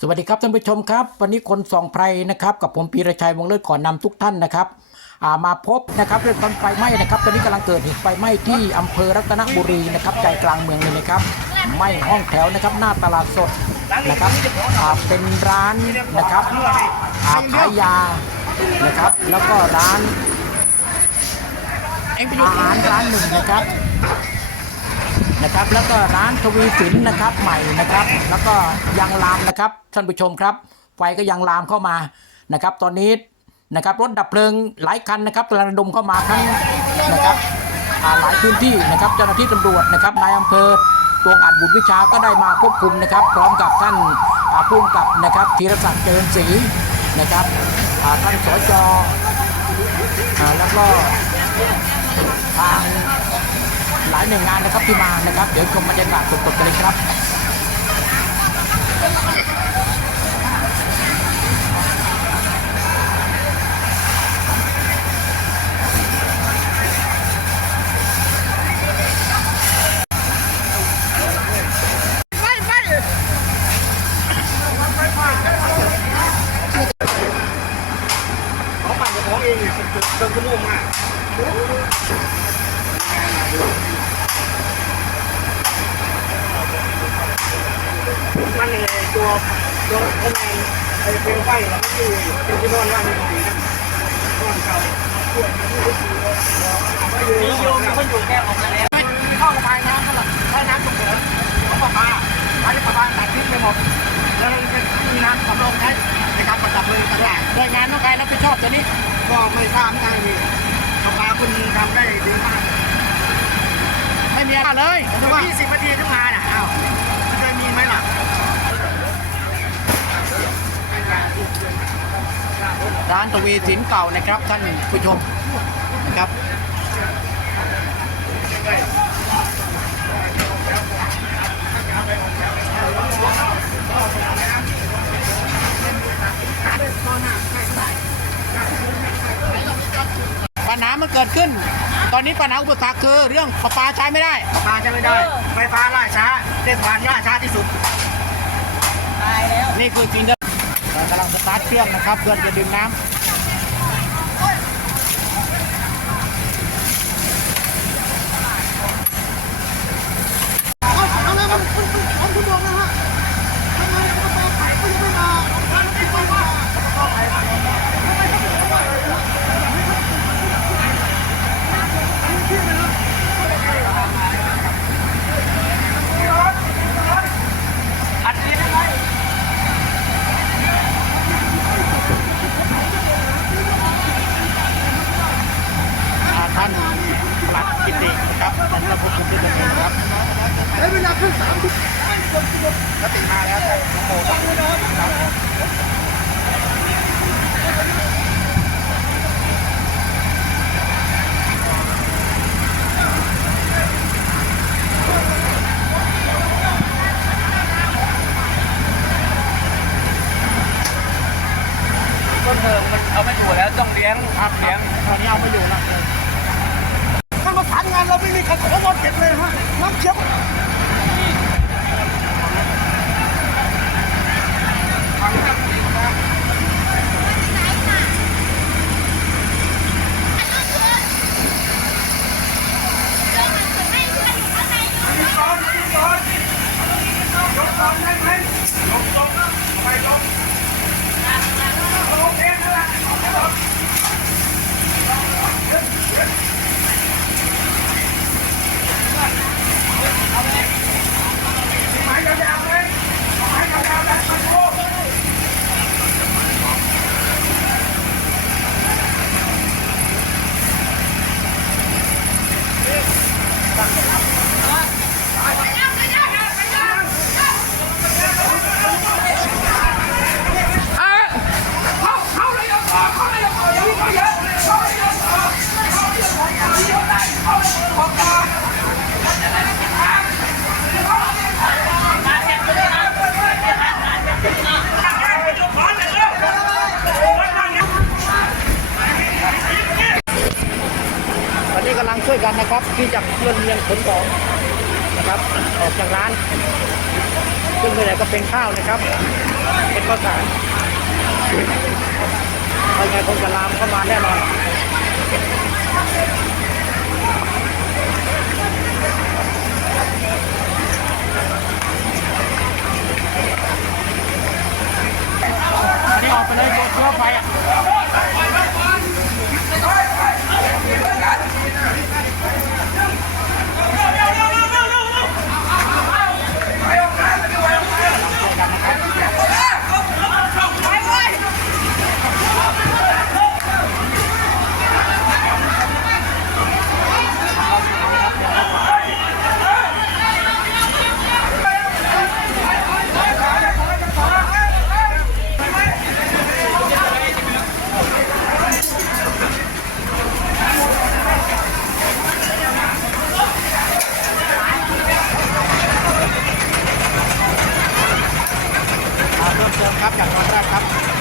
สวัสดีครับท่านผู้ชมครับ วันนี้คนส่องไพรนะครับกับผมปีระชัยวงเลิศขอนำทุกท่านนะครับามาพบนะครับเรื่องต้นไฟไหม้นะครับ ตอนนี้กำลังเกิดเหตุไฟไหม้ที่อำเภอรัตนบุรีนะครับใจกลางเมืองเลยนะครับไหม้ห้องแถวนะครับหน้าตลาดสดนะครับเป็นร้านนะครับาขายยานะครับ แล้วก็ร้านอาหารร้านหนึ่งนะครับ นะครับ แล้วก็ร้านทวีสินนะครับใหม่นะครับ แล้วก็ยังลามนะครับท่านผู้ชมครับ ไฟก็ยังลามเข้ามานะครับ ตอนนี้นะครับรถดับเพลิงหลายคันนะครับกำลังระดมเข้ามาทั้งนะครับหลายพื้นที่นะครับเจ้าหน้าที่ตำรวจนะครับนายอำเภอตวงอัดบุญวิชาก็ได้มาควบคุมนะครับ พร้อมกับท่านผู้กำกับนะครับธีรศักดิ์เจริญศรีนะครับท่านสจแล้วก็ ทางหลายหน่วยงานนะครับที่มานะครับ เดี๋ยวชมบรรยากาศสดๆกันเลยครับ เป็นเติมมากมันเองตัวตัวคะแนนไอ้เปลวไฟแล้วมันอยู่เป็นที่นอนว่างในสีนะนอนเก่าช่วยมันไม่ดีเลยมีโยมมันอยู่แค่ออกมาแล้วเข้าระบายน้ำสำหรับใช้น้ำฉุกเฉินขาบองปลาปลาใช้ปลาปลาตัดทิ้งไปหมดแล้วมีน้ำสำรองใช้ หน่วยงานต้องการรับผิดชอบตัวนี้ก็ไม่ทราบเหมือนกันพี่ปลาปลาคุณทำได้ดีมาก ไม่มีอะไรเลยผมว่า20นาทีขึ้นมาน่ะอ้าวมันเคยมีไหมล่ะร้านทวีสินเก่านะครับท่านผู้ชมนะครับ ปัญหามันเกิดขึ้น ตอนนี้ปัญหาอุปสรรคคือเรื่องประปาใช้ไม่ได้ปลาปลาจะไม่ได้ ไฟฟ้าล่าช้าเทศบาลล่าช้าที่สุดนี่คือสิ่งที่เรากำลังสตาร์ทเครื่องนะครับเพื่อจะดึงน้ำ อัดนี้ได้ไหม อ่าท่านปลัดกิตินะครับท่านก็ควบคุมที่เกิดเหตุครับ ใช้เวลาขึ้น สามสิบสติมาแล้วแต่โอ้โหต้นเพลิงมันเอาไม่อยู่แล้วต้องเลี้ยงครับเลี้ยงตอนนี้เอาไม่อยู่แล้วถ้ามาสารงานเราไม่มีใครขอวันเก็บเลย อนนี้กำลังช่วยกันนะครับ ที่จะเคลื่อนเรียงขนของนะครับ ออกจากร้านซึ่งส่วนใหญ่ก็เป็นข้าวนะครับ เป็นประสานไม่งั้นคงจะลามเข้ามาแน่นอนอันนี้ออกไปเลยตัวเชื้อไฟอะ เพิ่มเติมครับจากตอนแรกครับ